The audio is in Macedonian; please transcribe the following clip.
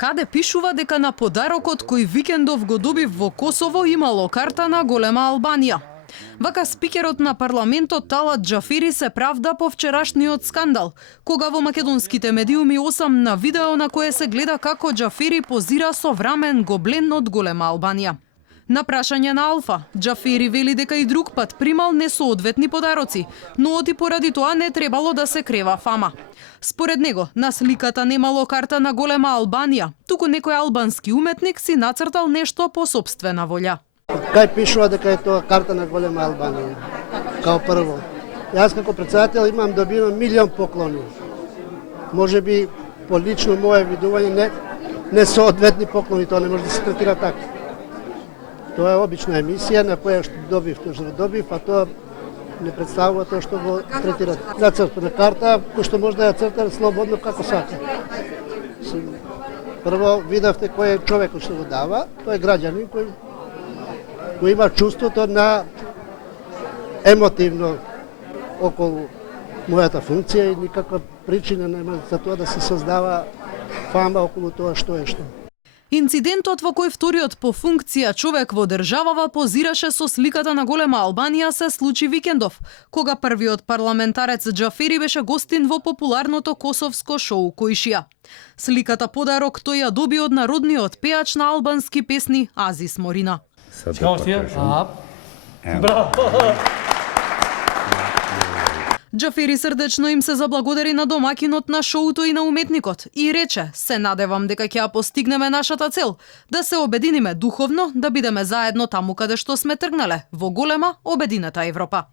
каде пишува дека на подарокот кој викендов го добив во Косово имало карта на голема Албанија. Вака спикерот на парламентот Талат Џафери се правда по вчерашниот скандал, кога во македонските медиуми осамна видео на кое се гледа како Џафери позира со врамен гоблен од голема Албанија. На прашање на Алфа, Џафери вели дека и друг пат примал несоодветни подароци, но оти поради тоа не требало да се крева фама. Според него, на сликата немало карта на голема Албанија, туку некој албански уметник си нацртал нешто по собствена волја. Кај пишува дека е тоа карта на голема Албанија, као прво. Јас како председател имам добиено 1.000.000 поклони. Може би по лично моје видување несоодветни поклони, тоа не може да се третира така. Тоа е обична емисија на која што добив тоа што добив, а тоа не представува тоа што го третира. Нацртана карта, кој што може да ја црта слободно како сака. Прво видавте кој е човекот што го дава, тој е граѓанин кој има чувството на емотивно околу мојата функција и никаква причина нема за тоа да се создава фама околу тоа што е што. Инцидентот во кој вториот по функција човек во државава позираше со сликата на голема Албанија се случи викендов, кога првиот парламентарец Џафери беше гостин во популарното косовско шоу Којшија. Сликата подарок тој ја доби од народниот пеач на албански песни Азис Морина. Џафери срдечно им се заблагодари на домакинот на шоуто и на уметникот и рече: "Се надевам дека ќе ја постигнеме нашата цел, да се обединиме духовно, да бидеме заедно таму каде што сме тргнале, во голема обединета Европа."